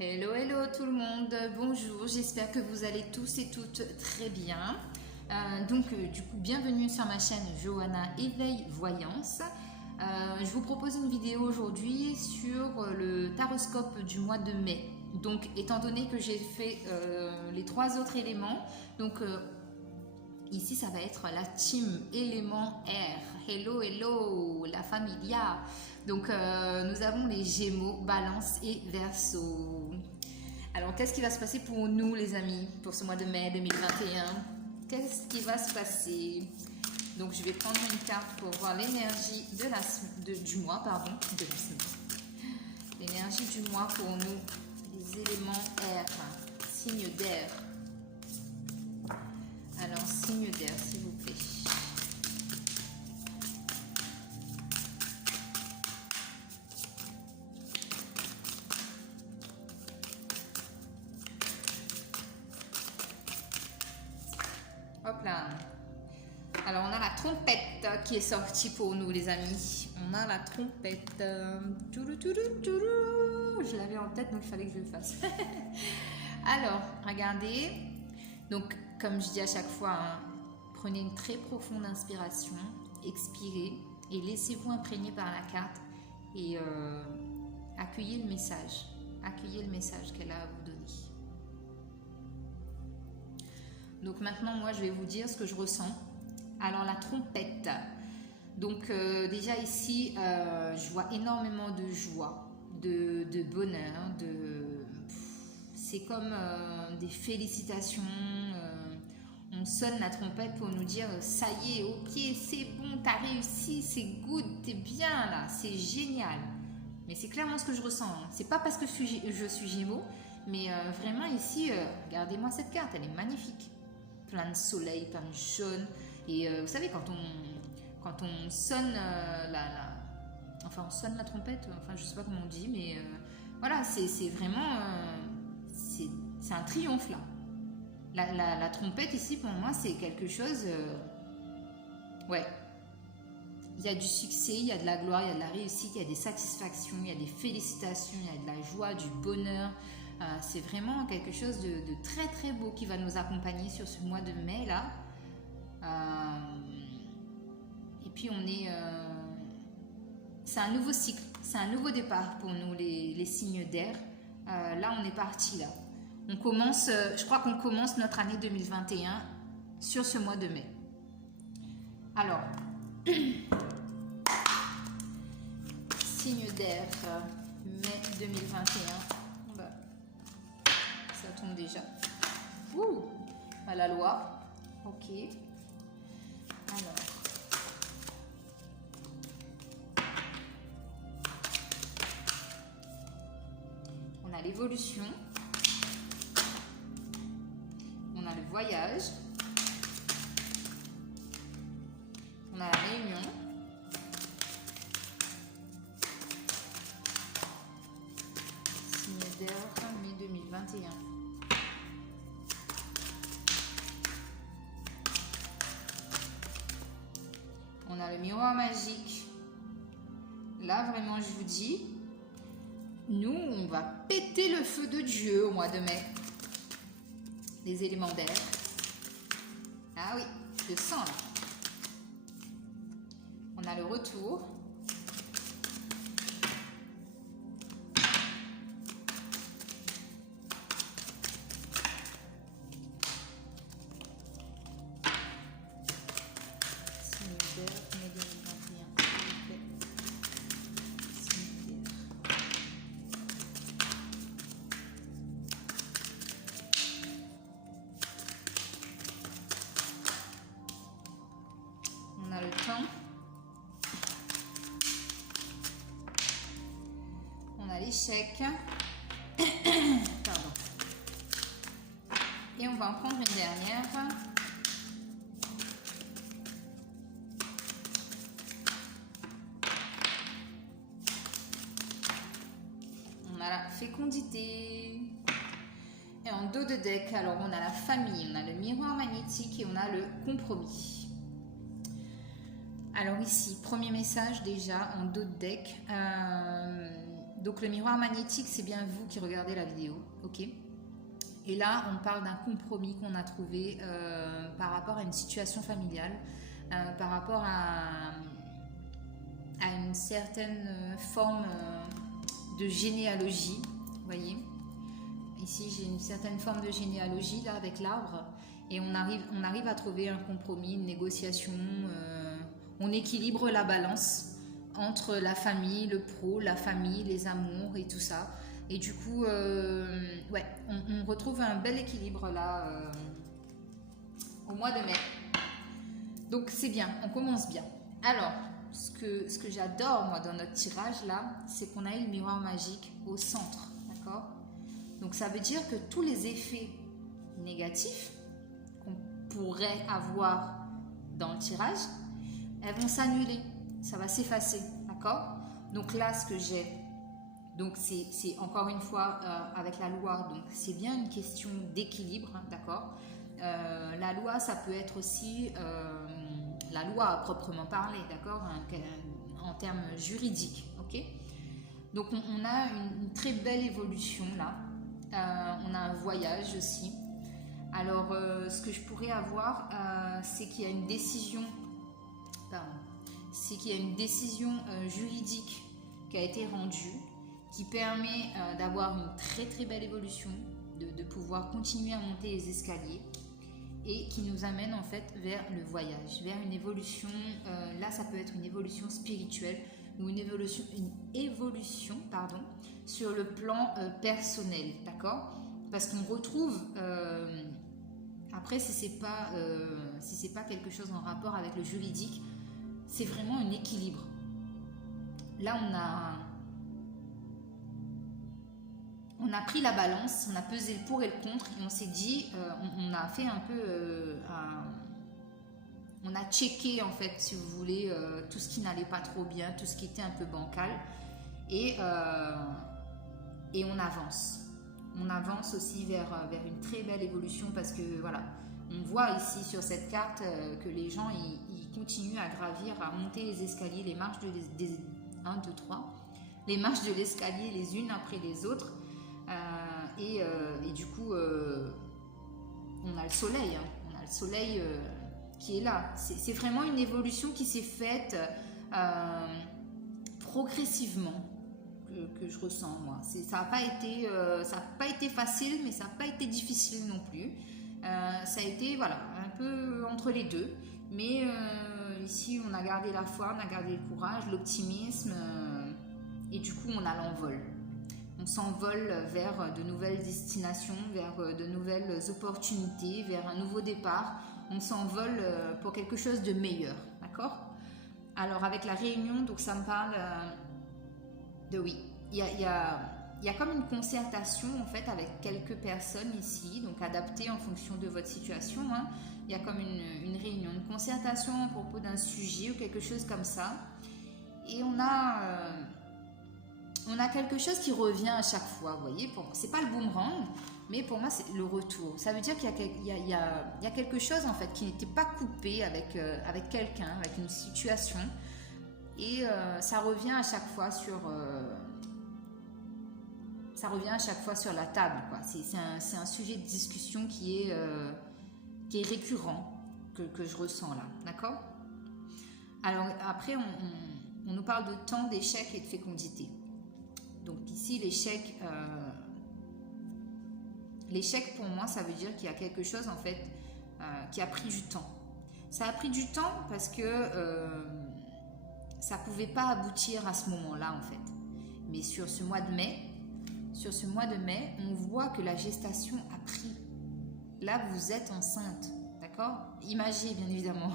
Hello, hello tout le monde, bonjour, j'espère que vous allez tous et toutes très bien. Du coup, bienvenue sur ma chaîne Johanna Éveil Voyance. Je vous propose une vidéo aujourd'hui sur le taroscope du mois de mai. Donc, étant donné que j'ai fait les trois autres éléments, ici, ça va être la team élément air. Hello, hello, la familia. Donc, nous avons les Gémeaux, Balance et Verseau. Alors, qu'est-ce qui va se passer pour nous, les amis, pour ce mois de mai 2021? Qu'est-ce qui va se passer? Donc, je vais prendre une carte pour voir l'énergie du mois, de la semaine. L'énergie du mois pour nous, les éléments air, signe d'air. Alors, signe d'air, s'il vous plaît. Hop là. Alors, on a la trompette qui est sortie pour nous, les amis. On a la trompette. Je l'avais en tête, donc il fallait que je le fasse. Alors, regardez. Donc, comme je dis à chaque fois, prenez une très profonde inspiration, expirez et laissez-vous imprégner par la carte et accueillez le message. Accueillez le message qu'elle a à vous donner. Donc maintenant, moi, je vais vous dire ce que je ressens. Alors, la trompette. Donc, déjà ici, je vois énormément de joie, de bonheur, c'est comme des félicitations. On sonne la trompette pour nous dire ça y est, ok, c'est bon, t'as réussi, c'est good, t'es bien là, c'est génial. Mais c'est clairement ce que je ressens. C'est pas parce que je suis Gémeaux, mais vraiment ici, regardez-moi cette carte, elle est magnifique. Plein de soleil, plein de jaune. Et vous savez, quand on sonne on sonne la trompette, enfin je sais pas comment on dit, mais voilà, c'est vraiment c'est un triomphe là. La trompette ici pour moi c'est quelque chose, ouais, il y a du succès, il y a de la gloire, il y a de la réussite, il y a des satisfactions, il y a des félicitations, il y a de la joie, du bonheur. C'est vraiment quelque chose de très très beau qui va nous accompagner sur ce mois de mai là. Et puis c'est un nouveau cycle, c'est un nouveau départ pour nous les signes d'air. Là on est parti là. On commence, je crois qu'on commence notre année 2021 sur ce mois de mai. Alors, signe d'air, mai 2021. Ça tombe déjà. Ouh, à la loi. Ok. Alors. On a l'évolution. On a le voyage. On a la réunion. Signe d'air, mai 2021. On a le miroir magique. Là, vraiment, je vous dis, nous, on va péter le feu de Dieu au mois de mai. Les éléments d'air. Ah oui, je sens là. On a le retour. On a le temps. On a l'échec. Pardon. Et on va en prendre une dernière. On a la fécondité. Et en dos de deck, alors on a la famille, on a le miroir magnétique et on a le compromis. Alors ici, premier message déjà en dos de deck. Donc le miroir magnétique, c'est bien vous qui regardez la vidéo, ok? Et là, on parle d'un compromis qu'on a trouvé par rapport à une situation familiale, par rapport à une certaine forme de généalogie, vous voyez? Ici, j'ai une certaine forme de généalogie là avec l'arbre, et on arrive à trouver un compromis, une négociation. On équilibre la balance entre la famille, le pro, la famille, les amours et tout ça. Et du coup, ouais, on retrouve un bel équilibre là au mois de mai. Donc c'est bien, on commence bien. Alors, ce que j'adore moi dans notre tirage là, c'est qu'on a eu le miroir magique au centre, d'accord? Donc ça veut dire que tous les effets négatifs qu'on pourrait avoir dans le tirage, elles vont s'annuler, ça va s'effacer, d'accord? Donc là, ce que j'ai, donc c'est encore une fois avec la loi, donc c'est bien une question d'équilibre, hein, d'accord? La loi, ça peut être aussi la loi à proprement parler, d'accord? En termes juridiques, ok? Donc on a une très belle évolution là. On a un voyage aussi. Alors, ce que je pourrais avoir, c'est qu'il y a une décision, juridique qui a été rendue, qui permet d'avoir une très très belle évolution, de pouvoir continuer à monter les escaliers, et qui nous amène en fait vers le voyage, vers une évolution. Là, ça peut être une évolution spirituelle ou une évolution sur le plan personnel, d'accord? Parce qu'on retrouve, après si c'est pas quelque chose en rapport avec le juridique, c'est vraiment un équilibre. Là, on a pris la balance, on a pesé le pour et le contre, et on s'est dit, on a fait un peu, on a checké en fait, si vous voulez, tout ce qui n'allait pas trop bien, tout ce qui était un peu bancal, et on avance. On avance aussi vers une très belle évolution, parce que voilà, on voit ici sur cette carte que les gens ils continuent à gravir, à monter les escaliers, les marches des 1, 2, 3, les marches de l'escalier les unes après les autres. Et du coup, on a le soleil, hein. On a le soleil qui est là. C'est vraiment une évolution qui s'est faite progressivement, que je ressens moi. Ça n'a pas été facile, mais ça n'a pas été difficile non plus. Ça a été voilà, un peu entre les deux. Mais ici, on a gardé la foi, on a gardé le courage, l'optimisme, et du coup, on a l'envol. On s'envole vers de nouvelles destinations, vers de nouvelles opportunités, vers un nouveau départ. On s'envole pour quelque chose de meilleur, d'accord? Alors avec la réunion, donc ça me parle de oui, il y a comme une concertation en fait avec quelques personnes ici, donc adaptées en fonction de votre situation, hein. Il y a comme une réunion, une concertation à propos d'un sujet ou quelque chose comme ça. Et on a quelque chose qui revient à chaque fois, vous voyez. C'est pas le boomerang, mais pour moi c'est le retour. Ça veut dire qu'il y a quelque chose en fait qui n'était pas coupé avec quelqu'un, avec une situation, et ça revient à chaque fois sur la table, quoi. C'est un sujet de discussion qui est récurrent, que je ressens là, d'accord? Alors après on nous parle de temps, d'échec et de fécondité. Donc ici, l'échec pour moi, ça veut dire qu'il y a quelque chose en fait qui a pris du temps. Ça a pris du temps parce que ça ne pouvait pas aboutir à ce moment-là en fait. Mais sur ce mois de mai, on voit que la gestation a pris. Là, vous êtes enceinte, d'accord? Imagez bien évidemment.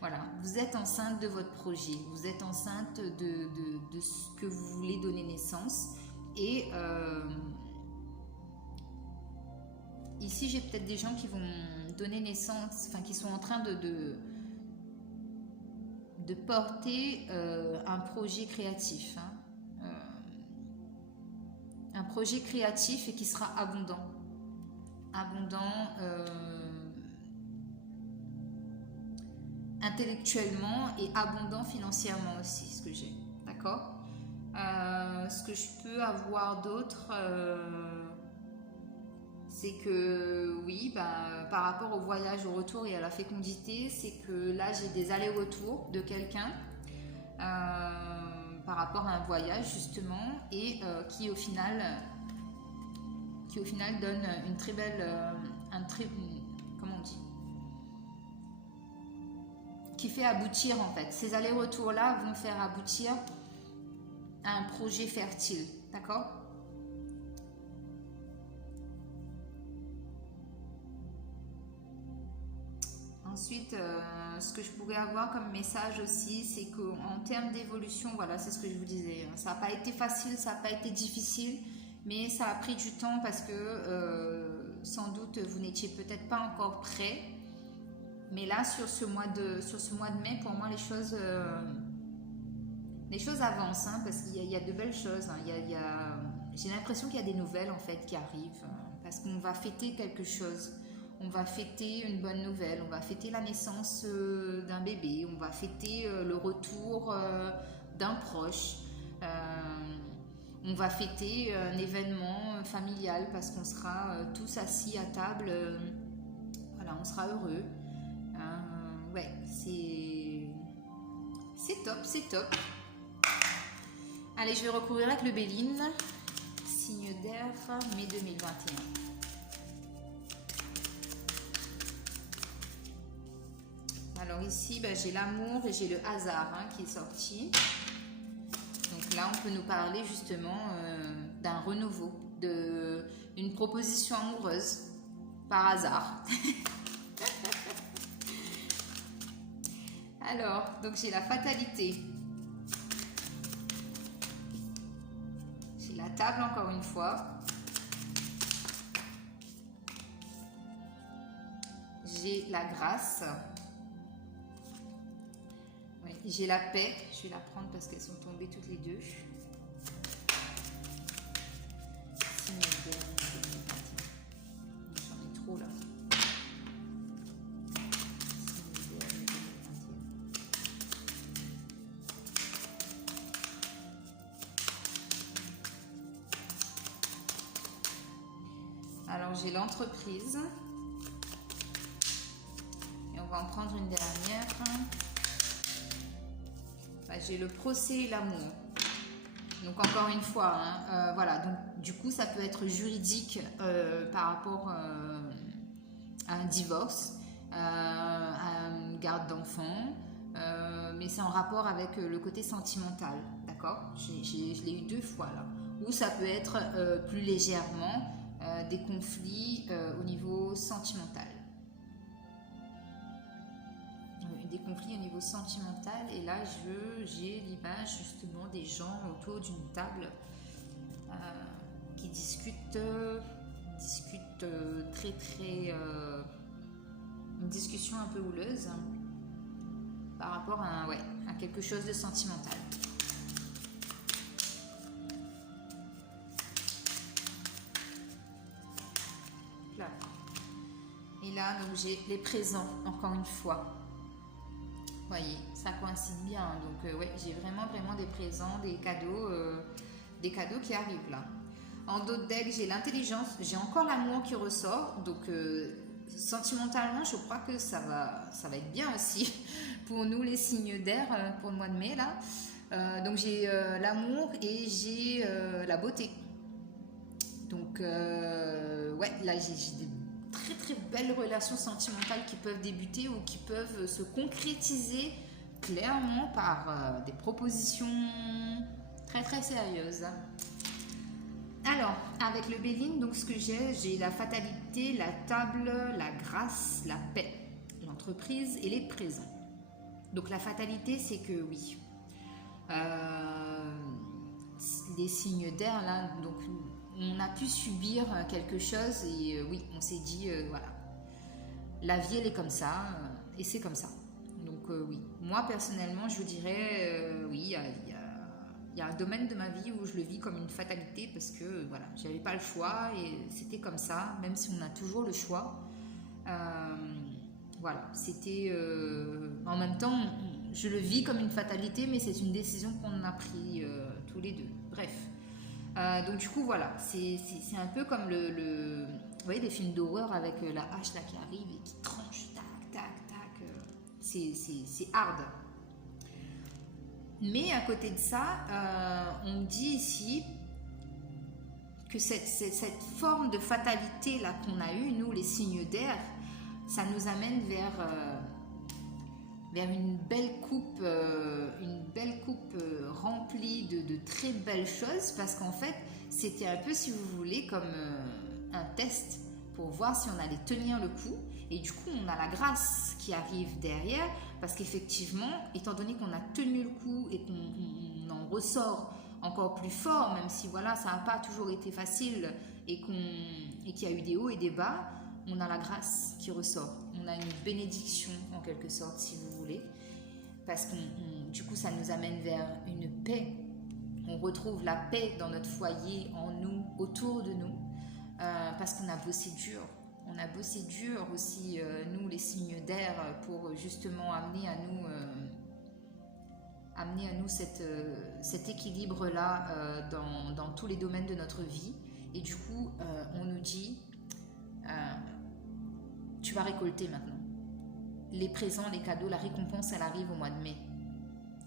Voilà, vous êtes enceinte de votre projet, vous êtes enceinte de ce que vous voulez donner naissance. Et ici, j'ai peut-être des gens qui vont donner naissance, enfin qui sont en train de porter un projet créatif. Hein. Un projet créatif et qui sera abondant. Intellectuellement et abondant financièrement aussi, ce que j'ai, d'accord? Ce que je peux avoir d'autre, c'est que oui, par rapport au voyage, au retour et à la fécondité, c'est que là j'ai des allers-retours de quelqu'un par rapport à un voyage justement et qui au final donne une très belle, comment on dit, qui fait aboutir en fait. Ces allers-retours là vont faire aboutir à un projet fertile, d'accord? Ensuite, ce que je pourrais avoir comme message aussi, c'est qu'en termes d'évolution, voilà, c'est ce que je vous disais, ça n'a pas été facile, ça n'a pas été difficile, mais ça a pris du temps parce que sans doute vous n'étiez peut-être pas encore prêt. Mais là, sur ce mois de mai, pour moi, les choses avancent, hein, parce qu'il y a de belles choses. Hein. J'ai l'impression qu'il y a des nouvelles en fait qui arrivent, parce qu'on va fêter quelque chose. On va fêter une bonne nouvelle, on va fêter la naissance d'un bébé, on va fêter le retour d'un proche, on va fêter un événement familial parce qu'on sera tous assis à table, voilà, on sera heureux. Ouais, c'est top, c'est top. Allez, je vais recourir avec le Béline, signe d'air, mai 2021. Alors ici, j'ai l'amour et j'ai le hasard qui est sorti. Donc là, on peut nous parler justement d'un renouveau, d'une proposition amoureuse par hasard. Alors, donc j'ai la fatalité. J'ai la table encore une fois. J'ai la grâce. J'ai la paix, je vais la prendre parce qu'elles sont tombées toutes les deux. J'en ai trop là. Alors j'ai l'entreprise. Et on va en prendre une dernière. J'ai le procès et l'amour. Donc encore une fois, voilà. Donc du coup, ça peut être juridique par rapport à un divorce, à une garde d'enfants, mais c'est en rapport avec le côté sentimental, d'accord? Je l'ai eu 2 fois là. Ou ça peut être plus légèrement des conflits au niveau sentimental. Des conflits au niveau sentimental, et là j'ai l'image justement des gens autour d'une table qui discutent très une discussion un peu houleuse par rapport à quelque chose de sentimental. Là. Et là donc j'ai les présents encore une fois. Voyez, ça coïncide bien. Donc, ouais, j'ai vraiment des présents, des cadeaux qui arrivent là. En dos de deck, j'ai l'intelligence, j'ai encore l'amour qui ressort. Donc, sentimentalement, je crois que ça va être bien aussi pour nous, les signes d'air, pour le mois de mai là. Donc, j'ai l'amour et j'ai la beauté. Donc, ouais, là, j'ai des très belles relations sentimentales qui peuvent débuter ou qui peuvent se concrétiser clairement par des propositions très sérieuses. Alors, avec le Béline, donc ce que j'ai la fatalité, la table, la grâce, la paix, l'entreprise et les présents. Donc la fatalité, c'est que oui, les signes d'air là, donc on a pu subir quelque chose et oui, on s'est dit, voilà, la vie elle est comme ça et c'est comme ça. Donc oui, moi personnellement, je vous dirais, oui, il y a un domaine de ma vie où je le vis comme une fatalité parce que voilà, j'avais pas le choix et c'était comme ça, même si on a toujours le choix. Voilà, c'était en même temps, je le vis comme une fatalité, mais c'est une décision qu'on a prise tous les deux. Bref. Donc du coup, voilà. C'est un peu comme vous voyez, des films d'horreur avec la hache là qui arrive et qui tranche, tac, tac, tac. C'est hard. Mais à côté de ça, on dit ici que cette forme de fatalité là qu'on a eue, nous les signes d'air, ça nous amène vers une belle coupe remplie de très belles choses, parce qu'en fait c'était un peu, si vous voulez, comme un test pour voir si on allait tenir le coup. Et du coup on a la grâce qui arrive derrière, parce qu'effectivement, étant donné qu'on a tenu le coup et qu'on en ressort encore plus fort, même si voilà, ça n'a pas toujours été facile et qu'il y a eu des hauts et des bas, on a la grâce qui ressort. On a une bénédiction en quelque sorte, si vous voulez, parce que du coup ça nous amène vers une paix. On retrouve la paix dans notre foyer, en nous, autour de nous, parce qu'on a bossé dur. On a bossé dur aussi, nous les signes d'air, pour justement amener à nous cet équilibre-là dans tous les domaines de notre vie. Et du coup, on nous dit, tu vas récolter maintenant. Les présents, les cadeaux, la récompense, elle arrive au mois de mai.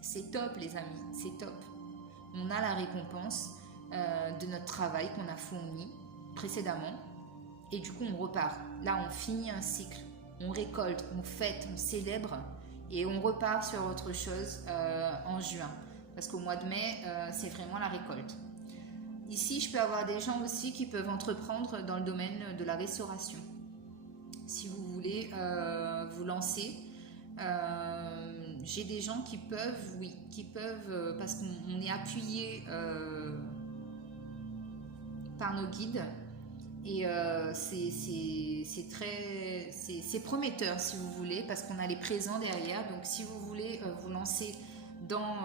C'est top les amis, c'est top. On a la récompense de notre travail qu'on a fourni précédemment. Et du coup, on repart. Là, on finit un cycle. On récolte, on fête, on célèbre. Et on repart sur autre chose en juin. Parce qu'au mois de mai, c'est vraiment la récolte. Ici, je peux avoir des gens aussi qui peuvent entreprendre dans le domaine de la restauration. Si vous voulez vous lancer, j'ai des gens qui peuvent, parce qu'on est appuyé par nos guides. Et c'est prometteur, si vous voulez, parce qu'on a les présents derrière. Donc si vous voulez vous lancer dans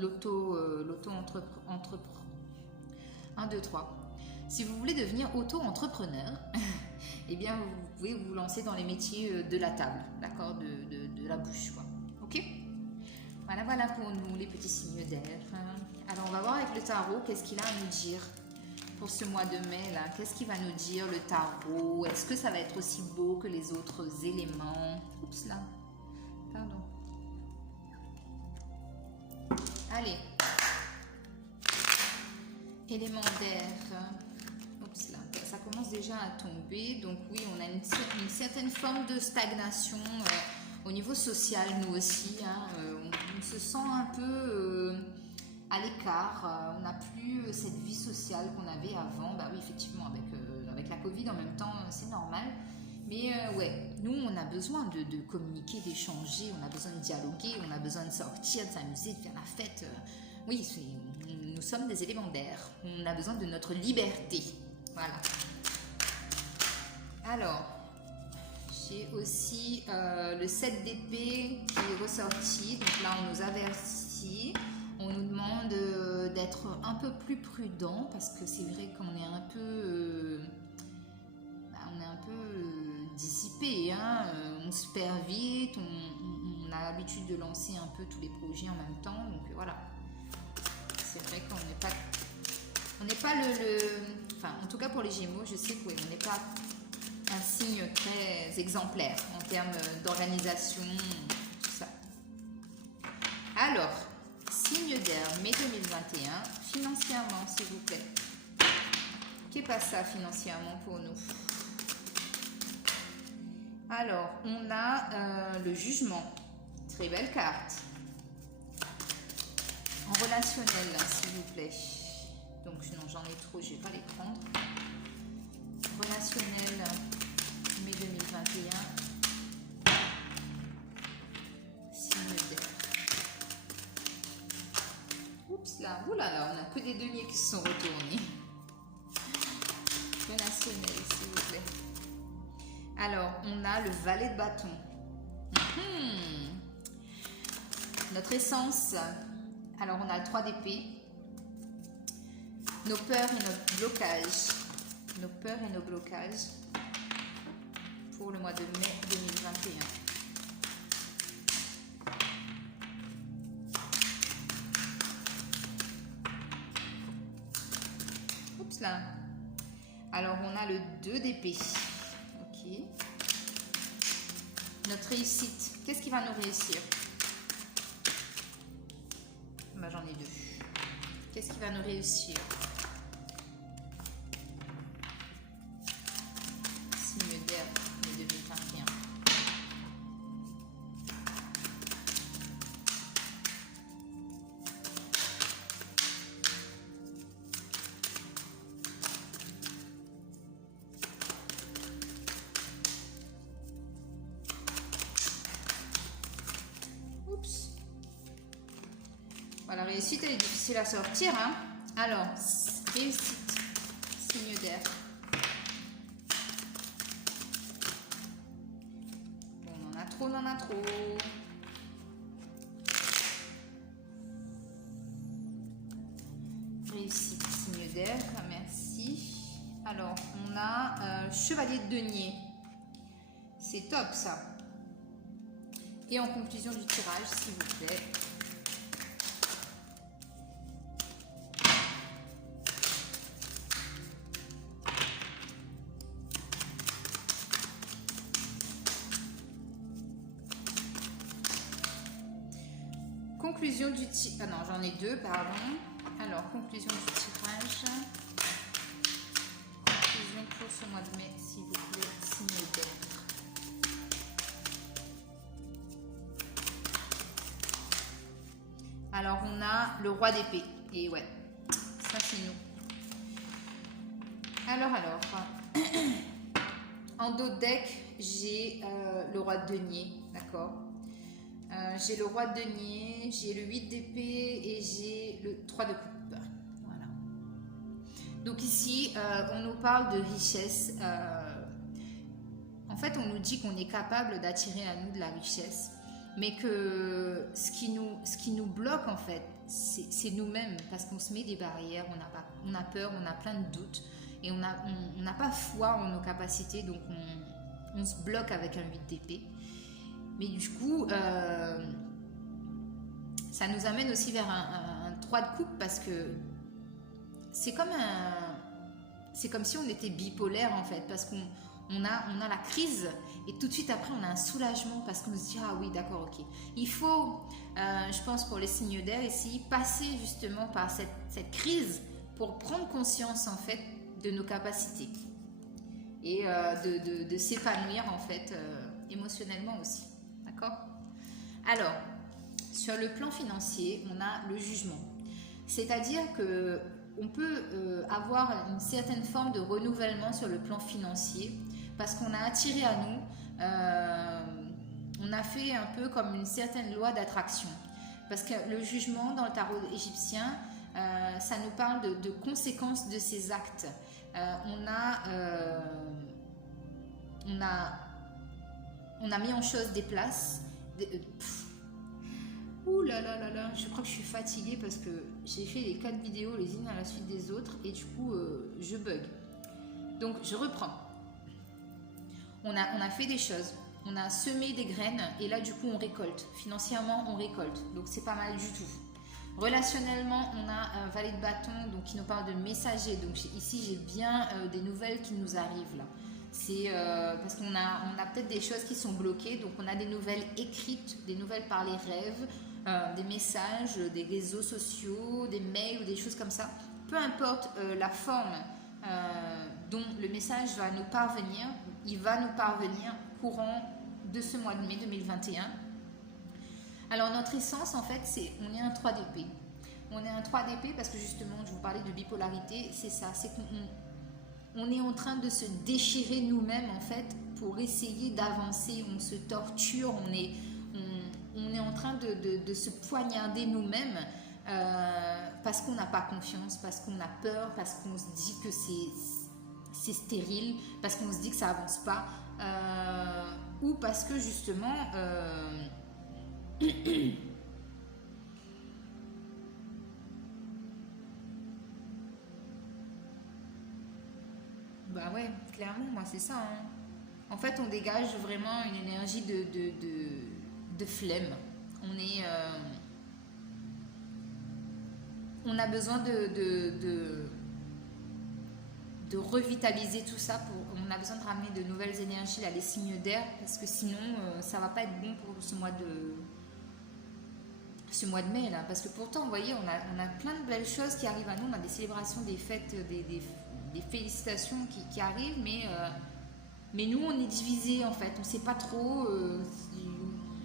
l'auto-entrepreneur, 1, 2, 3. Si vous voulez devenir auto-entrepreneur, eh bien vous pouvez vous lancer dans les métiers de la table, d'accord, de la bouche, quoi. Ok. Voilà pour nous les petits signes d'air. Alors on va voir avec le tarot qu'est-ce qu'il a à nous dire pour ce mois de mai là. Qu'est-ce qu'il va nous dire le tarot? Est-ce que ça va être aussi beau que les autres éléments? Oups là, pardon. Allez, élément d'air. Oups là, ça commence déjà à tomber. Donc oui, on a une certaine forme de stagnation au niveau social, nous aussi. On se sent un peu à l'écart, on n'a plus cette vie sociale qu'on avait avant. Bah oui, effectivement, avec la Covid en même temps, c'est normal. Mais ouais, nous, on a besoin de communiquer, d'échanger, on a besoin de dialoguer, on a besoin de sortir, de s'amuser, de faire la fête. Oui, nous sommes des éléments d'air. On a besoin de notre liberté. Voilà. Alors, j'ai aussi le 7 d'épée qui est ressorti. Donc là, on nous avertit. On nous demande d'être un peu plus prudent, parce que c'est vrai qu'on est un peu, dissipé, hein. On se perd vite, on a l'habitude de lancer un peu tous les projets en même temps, donc voilà. C'est vrai qu'on n'est pas enfin en tout cas pour les Gémeaux, je sais qu'on n'est pas un signe très exemplaire en termes d'organisation, tout ça. Alors, signe d'air, mai 2021, financièrement, s'il vous plaît. Qu'est-ce pas ça financièrement pour nous? Alors, on a le jugement. Très belle carte. En relationnel, s'il vous plaît. Donc, non, j'en ai trop, je ne vais pas les prendre. Relationnel, mai 2021. Oups là, oulala, on n'a que des deniers qui se sont retournés. Relationnel, s'il vous plaît. Alors, on a le valet de bâton. Notre essence. Alors, on a le 3 d'épée. Nos peurs et nos blocages. Nos peurs et nos blocages. Pour le mois de mai 2021. tous là. Alors, on a le 2 d'épée. Ok. Notre réussite. Qu'est-ce qui va nous réussir? Bah, j'en ai 2. Qu'est-ce qui va nous réussir? Signe d'air de 2021. Oups. Voilà, réussite, elle est difficile à sortir. Hein. Alors, réussite, signe d'air. Bon, on en a trop, on en a trop. Réussite, signe d'air, merci. Alors, on a chevalier de denier. C'est top, ça. Et en conclusion du tirage, s'il vous plaît. Conclusion du tirage. Ah non, j'en ai 2, pardon. Alors, conclusion du tirage. Conclusion pour ce mois de mai, s'il vous plaît, signe d'air. Alors, on a le roi d'épée. Et ouais, ça c'est nous. Alors. En dos de deck, j'ai le roi de denier, d'accord. J'ai le roi de denier, j'ai le 8 d'épée et j'ai le 3 de coupe. Voilà. Donc ici, on nous parle de richesse. En fait, on nous dit qu'on est capable d'attirer à nous de la richesse. Mais que ce qui nous bloque, en fait, c'est nous-mêmes. Parce qu'on se met des barrières, on a peur, on a plein de doutes. Et on n'a pas foi en nos capacités. Donc, on se bloque avec un 8 d'épée. Mais du coup, ça nous amène aussi vers un 3 de coupe. Parce que c'est comme si on était bipolaire, en fait. Parce qu'on a la crise et tout de suite après on a un soulagement parce qu'on se dit ah oui d'accord ok. Il faut, je pense pour les signes d'air ici, passer justement par cette crise pour prendre conscience en fait de nos capacités et de s'épanouir en fait émotionnellement aussi. D'accord? Alors, sur le plan financier, on a le jugement. C'est-à-dire que on peut avoir une certaine forme de renouvellement sur le plan financier parce qu'on a attiré à nous, on a fait un peu comme une certaine loi d'attraction. Parce que le jugement dans le tarot égyptien, ça nous parle de conséquences de ces actes. On a mis en chose des places. Ouh là là là là, je crois que je suis fatiguée parce que j'ai fait les 4 vidéos les unes à la suite des autres et du coup je bug. Donc je reprends. On a fait des choses, on a semé des graines et là du coup on récolte. Financièrement on récolte, donc c'est pas mal du tout. Relationnellement, on a un valet de bâton donc, qui nous parle de messager. Donc ici j'ai bien des nouvelles qui nous arrivent là. C'est parce qu'on a peut-être des choses qui sont bloquées, donc on a des nouvelles écrites, des nouvelles par les rêves, des messages, des réseaux sociaux, des mails ou des choses comme ça. Peu importe la forme dont le message va nous parvenir, il va nous parvenir courant de ce mois de mai 2021. Alors notre essence en fait, on est un 3 d'épée. On est un 3 d'épée parce que justement, je vous parlais de bipolarité, c'est ça, c'est qu'on est en train de se déchirer nous-mêmes en fait pour essayer d'avancer, on se torture, on est en train de se poignarder nous-mêmes parce qu'on n'a pas confiance, parce qu'on a peur, parce qu'on se dit que c'est stérile, parce qu'on se dit que ça avance pas ou parce que justement bah ouais, clairement, moi c'est ça. Hein. En fait, on dégage vraiment une énergie de flemme. On a besoin revitaliser tout ça. On a besoin de ramener de nouvelles énergies, là, les signes d'air, parce que sinon, ça va pas être bon pour ce mois de mai, là. Parce que pourtant, vous voyez, on a plein de belles choses qui arrivent à nous. On a des célébrations, des fêtes, des félicitations qui arrivent, mais nous, on est divisés, en fait. On sait pas trop.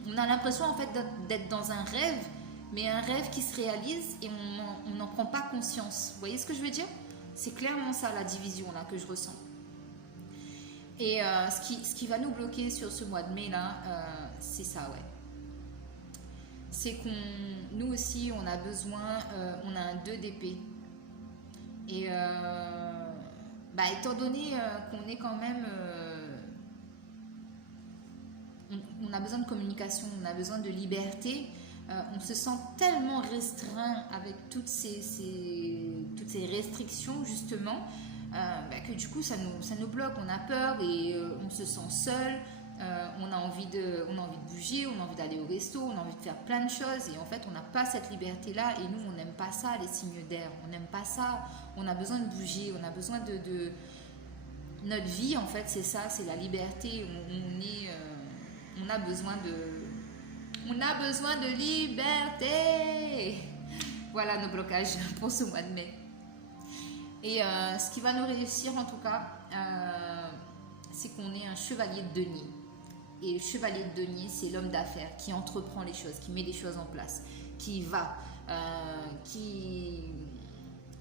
On a l'impression, en fait, d'être dans un rêve, mais un rêve qui se réalise et on n'en prend pas conscience. Vous voyez ce que je veux dire? C'est clairement ça, la division là que je ressens. Et ce qui va nous bloquer sur ce mois de mai là, c'est ça, ouais. C'est nous aussi, on a besoin, on a un 2 d'épée. Et étant donné qu'on est quand même... on a besoin de communication, on a besoin de liberté. On se sent tellement restreint avec toutes ces restrictions justement que du coup ça nous bloque, on a peur et on se sent seul, on a envie de bouger, on a envie d'aller au resto, on a envie de faire plein de choses et en fait on n'a pas cette liberté là et nous on n'aime pas ça, les signes d'air, on n'aime pas ça, on a besoin de bouger, on a besoin de... Notre vie en fait c'est ça, c'est la liberté, on a besoin de liberté. Voilà nos blocages pour ce mois de mai. Et ce qui va nous réussir en tout cas, c'est qu'on est un chevalier de denier. Et le chevalier de denier, c'est l'homme d'affaires qui entreprend les choses, qui met des choses en place, qui va,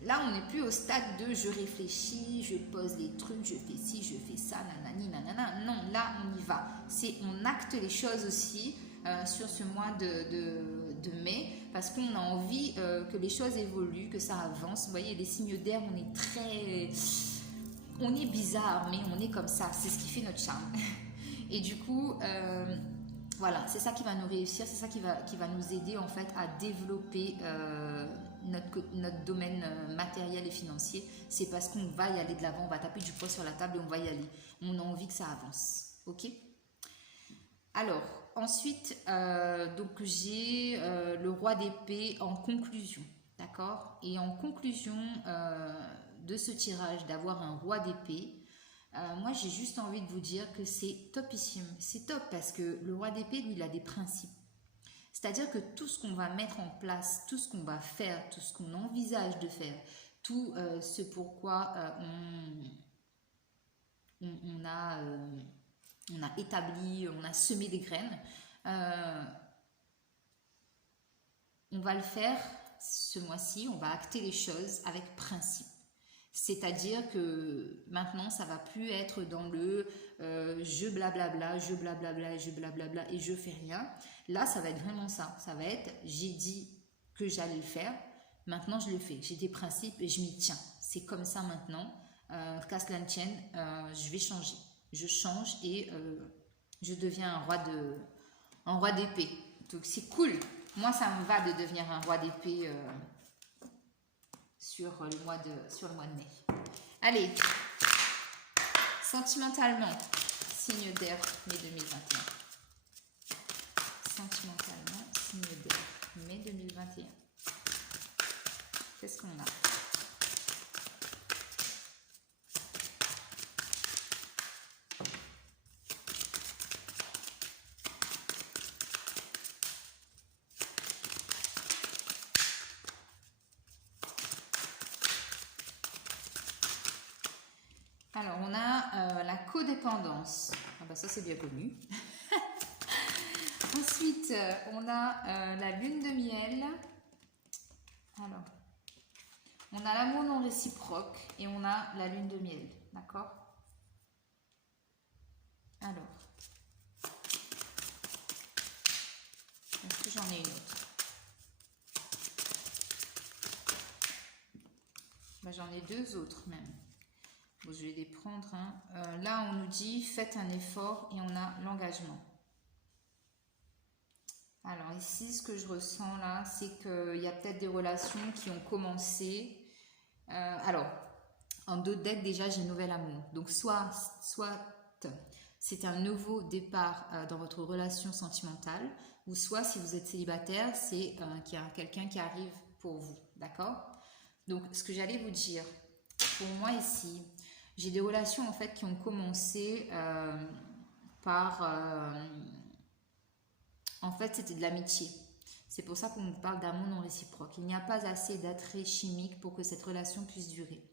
Là, on n'est plus au stade de je réfléchis, je pose des trucs, je fais ci, je fais ça, nanani, nanana. Non, là, on y va. On acte les choses aussi sur ce mois de mai parce qu'on a envie que les choses évoluent, que ça avance. Vous voyez, les signes d'air, on est bizarre, mais on est comme ça. C'est ce qui fait notre charme. Et du coup, voilà, c'est ça qui va nous réussir, c'est ça qui va nous aider en fait à développer notre domaine matériel et financier. C'est parce qu'on va y aller de l'avant, on va taper du poing sur la table et on va y aller. On a envie que ça avance, ok? Alors, ensuite, donc j'ai le roi d'épée en conclusion, d'accord? Et en conclusion de ce tirage, d'avoir un roi d'épée, moi j'ai juste envie de vous dire que c'est topissime. C'est top parce que le roi d'épée, lui, il a des principes. C'est-à-dire que tout ce qu'on va mettre en place, tout ce qu'on va faire, tout ce qu'on envisage de faire, tout ce pourquoi on a établi, on a semé des graines, on va le faire ce mois-ci, on va acter les choses avec principe. C'est-à-dire que maintenant, ça va plus être dans le je blablabla, je blablabla, je blablabla et je fais rien. Là, ça va être vraiment ça. Ça va être j'ai dit que j'allais le faire, maintenant je le fais. J'ai des principes et je m'y tiens. C'est comme ça maintenant. Qu'à cela ne tienne, je vais changer. Je change et je deviens un roi d'épée. Donc c'est cool. Moi, ça me va de devenir un roi d'épée sur le mois de mai. Allez, sentimentalement, signe d'air, mai 2021. Sentimentalement, signe d'air, mai 2021. Qu'est-ce qu'on a? Alors, on a la codépendance. Ah bah ça, c'est bien connu. Ensuite, on a la lune de miel. Alors, on a l'amour non réciproque et on a la lune de miel. D'accord? Alors, est-ce que j'en ai une autre? Bah, j'en ai deux autres même. Bon, je vais les prendre. Hein. Là, on nous dit faites un effort et on a l'engagement. Alors ici, ce que je ressens là, c'est qu'il y a peut-être des relations qui ont commencé. Alors, en d'autres decks, déjà, j'ai nouvel amour. Donc, soit c'est un nouveau départ dans votre relation sentimentale, ou soit, si vous êtes célibataire, c'est qu'il y a quelqu'un qui arrive pour vous. D'accord? Donc, ce que j'allais vous dire, pour moi ici, J'ai des relations en fait qui ont commencé par... en fait, c'était de l'amitié. C'est pour ça qu'on nous parle d'amour non réciproque. Il n'y a pas assez d'attrait chimique pour que cette relation puisse durer.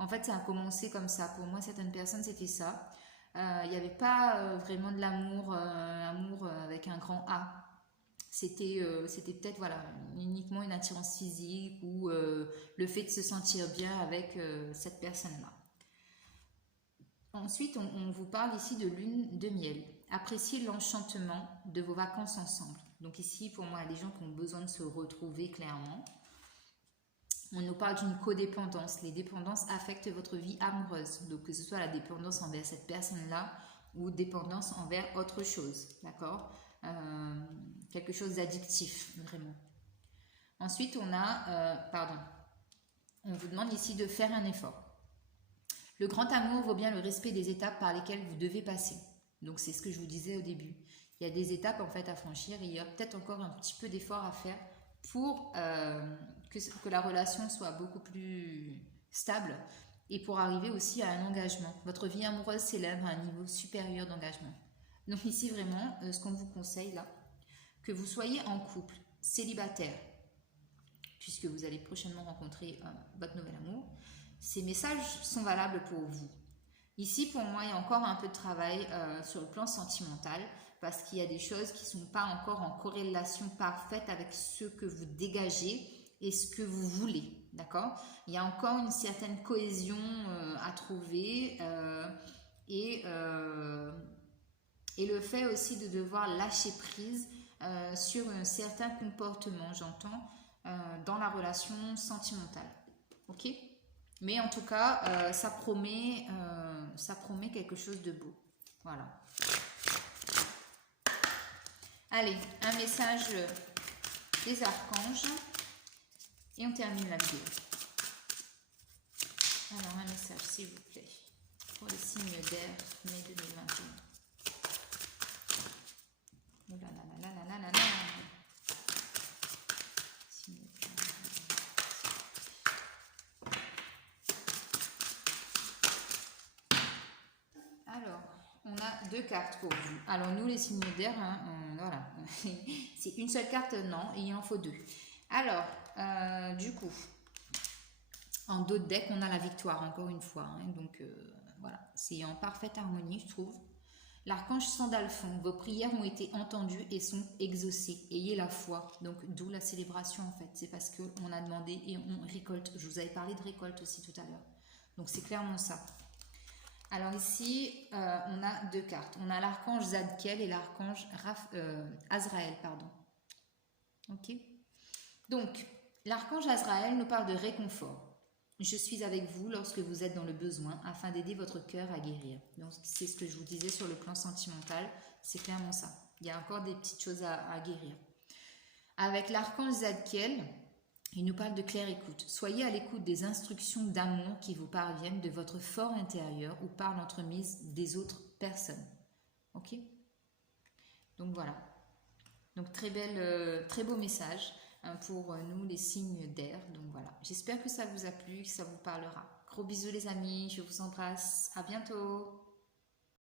En fait, ça a commencé comme ça. Pour moi, certaines personnes, c'était ça. Il n'y avait pas vraiment de l'amour, amour avec un grand A. C'était peut-être voilà, uniquement une attirance physique ou le fait de se sentir bien avec cette personne-là. Ensuite, on vous parle ici de lune de miel. Appréciez l'enchantement de vos vacances ensemble. Donc ici, pour moi, il y a des gens qui ont besoin de se retrouver clairement. On nous parle d'une codépendance. Les dépendances affectent votre vie amoureuse. Donc que ce soit la dépendance envers cette personne-là ou dépendance envers autre chose. D'accord, quelque chose d'addictif, vraiment. Ensuite, on vous demande ici de faire un effort. Le grand amour vaut bien le respect des étapes par lesquelles vous devez passer. Donc c'est ce que je vous disais au début. Il y a des étapes en fait à franchir et il y a peut-être encore un petit peu d'effort à faire pour que la relation soit beaucoup plus stable et pour arriver aussi à un engagement. Votre vie amoureuse s'élève à un niveau supérieur d'engagement. Donc ici vraiment, ce qu'on vous conseille là, que vous soyez en couple, célibataire, puisque vous allez prochainement rencontrer votre nouvel amour, ces messages sont valables pour vous. Ici, pour moi, il y a encore un peu de travail sur le plan sentimental parce qu'il y a des choses qui ne sont pas encore en corrélation parfaite avec ce que vous dégagez et ce que vous voulez. D'accord? Il y a encore une certaine cohésion à trouver et le fait aussi de devoir lâcher prise sur un certain comportement, j'entends, dans la relation sentimentale. Ok? Mais en tout cas, ça promet quelque chose de beau. Voilà. Allez, un message des archanges. Et on termine la vidéo. Alors, un message, s'il vous plaît, pour les signes d'air, mai 2021. Oh là là là là là là là. Alors, on a deux cartes pour vous. Alors, nous, les signes d'air, hein, voilà. C'est une seule carte, non, il en faut deux. Alors, du coup, en dos de deck, on a la victoire, encore une fois. Hein, donc, voilà, c'est en parfaite harmonie, je trouve. L'archange Sandalphon, vos prières ont été entendues et sont exaucées. Ayez la foi. Donc, d'où la célébration, en fait. C'est parce qu'on a demandé et on récolte. Je vous avais parlé de récolte aussi tout à l'heure. Donc, c'est clairement ça. Alors ici, on a deux cartes. On a l'archange Zadkiel et l'archange Azraël, pardon. Ok. Donc, l'archange Azraël nous parle de réconfort. Je suis avec vous lorsque vous êtes dans le besoin afin d'aider votre cœur à guérir. Donc, c'est ce que je vous disais sur le plan sentimental. C'est clairement ça. Il y a encore des petites choses à guérir. Avec l'archange Zadkiel, il nous parle de claire écoute. Soyez à l'écoute des instructions d'amour qui vous parviennent de votre fort intérieur ou par l'entremise des autres personnes. Ok? Donc voilà. Donc très beau message pour nous les signes d'air. Donc voilà. J'espère que ça vous a plu, que ça vous parlera. Gros bisous les amis, je vous embrasse. À bientôt.